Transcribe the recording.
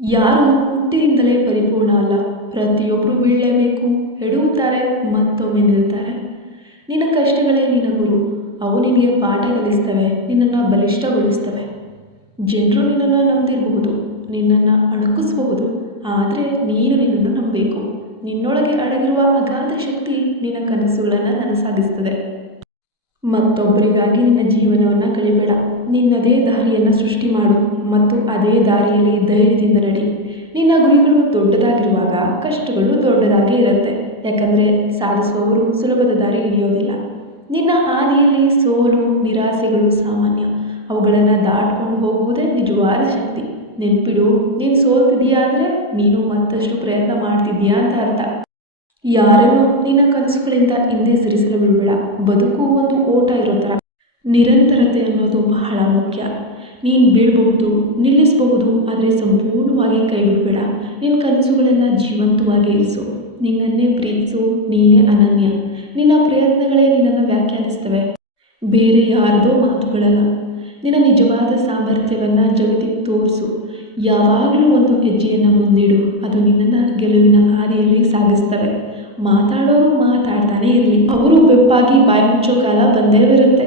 ಯಾರೂ ಹುಟ್ಟಿನಿಂದಲೇ ಪರಿಪೂರ್ಣ ಅಲ್ಲ. ಪ್ರತಿಯೊಬ್ಬರೂ ಬೀಳಲೇಬೇಕು, ಎಡುತ್ತಾರೆ, ಮತ್ತೊಮ್ಮೆ ನಿಲ್ತಾರೆ. ನಿನ್ನ ಕಷ್ಟಗಳೇ ನಿನ್ನ ಗುರು. ಅವು ನಿನಗೆ ಪಾಠ ಕಲಿಸ್ತವೆ, ನಿನ್ನನ್ನು ಬಲಿಷ್ಠಗೊಳಿಸ್ತವೆ. ಜನರು ನಿನ್ನನ್ನು ನಂಬದಿರಬಹುದು, ನಿನ್ನನ್ನು ಅಣಕಿಸಬಹುದು, ಆದರೆ ನೀನು ನಿನ್ನನ್ನು ನಂಬಬೇಕು. ನಿನ್ನೊಳಗೆ ಅಡಗಿರುವ ಅಗಾಧ ಶಕ್ತಿ ನಿನ್ನ ಕನಸುಗಳನ್ನು ನನಸಾಗಿಸ್ತದೆ. ಮತ್ತೊಬ್ಬರಿಗಾಗಿ ನಿನ್ನ ಜೀವನವನ್ನು ಕಳಿಬೇಡ. ನಿನ್ನದೇ ದಾರಿಯನ್ನು ಸೃಷ್ಟಿ ಮಾಡು ಮತ್ತು ಅದೇ ದಾರಿಯಲ್ಲಿ ಧೈರ್ಯದಿಂದ ನಡಿ. ನಿನ್ನ ಗುರಿಗಳು ದೊಡ್ಡದಾಗಿರುವಾಗ ಕಷ್ಟಗಳು ದೊಡ್ಡದಾಗೇ ಇರುತ್ತೆ. ಯಾಕಂದರೆ ಸಾಧಿಸುವವರು ಸುಲಭದ ದಾರಿ ಹಿಡಿಯೋದಿಲ್ಲ. ನಿನ್ನ ಹಾದಿಯಲ್ಲಿ ಸೋಲು ನಿರಾಸೆಗಳು ಸಾಮಾನ್ಯ. ಅವುಗಳನ್ನು ದಾಟ್ಕೊಂಡು ಹೋಗುವುದೇ ನಿಜವಾದ ಶಕ್ತಿ. ನೆನಪಿಡು, ನೀನು ಸೋಲ್ತಿದೀಯಾ ಅಂದರೆ ನೀನು ಮತ್ತಷ್ಟು ಪ್ರಯತ್ನ ಮಾಡ್ತಿದ್ದೀಯಾ ಅಂತ ಅರ್ಥ. ಯಾರನ್ನು ನಿನ್ನ ಕನಸುಗಳಿಂದ ಹಿಂದೆ ಸರಿಸಲು ಬಿಡಬೇಡ. ಬದುಕು ಒಂದು ಓಟ ಇರೋ ಥರ. ನಿರಂತರತೆ ಅನ್ನೋದು ಬಹಳ ಮುಖ್ಯ. ನೀನು ಬೀಳಬಹುದು, ನಿಲ್ಲಿಸಬಹುದು, ಆದರೆ ಸಂಪೂರ್ಣವಾಗಿ ಕೈ ಬಿಡಬೇಡ. ನಿನ್ನ ಕನಸುಗಳನ್ನು ಜೀವಂತವಾಗಿ ಇರಿಸು. ನಿನ್ನನ್ನೇ ಪ್ರೀತಿಸು. ನೀನೇ ಅನನ್ಯ. ನಿನ್ನ ಪ್ರಯತ್ನಗಳೇ ನಿನ್ನನ್ನು ವ್ಯಾಖ್ಯಾನಿಸ್ತವೆ, ಬೇರೆ ಯಾರದೋ ಮಾತುಗಳಲ್ಲ. ನಿನ್ನ ನಿಜವಾದ ಸಾಮರ್ಥ್ಯವನ್ನು ಜಗತ್ತಿಗೆ ತೋರಿಸು. ಯಾವಾಗಲೂ ಒಂದು ಹೆಜ್ಜೆಯನ್ನು ಮುಂದಿಡು. ಅದು ನಿನ್ನನ್ನು ಗೆಲುವಿನ ಹಾದಿಯಲ್ಲಿ ಸಾಗಿಸ್ತವೆ. ಮಾತಾಡೋರು ಮಾತಾಡ್ತಾನೇ ಇರಲಿ. ಅವರು ಬೆಪ್ಪಾಗಿ ಬಾಯಿ ಮುಚ್ಚೋ ಕಾಲ ಬಂದೇ ಬರುತ್ತೆ.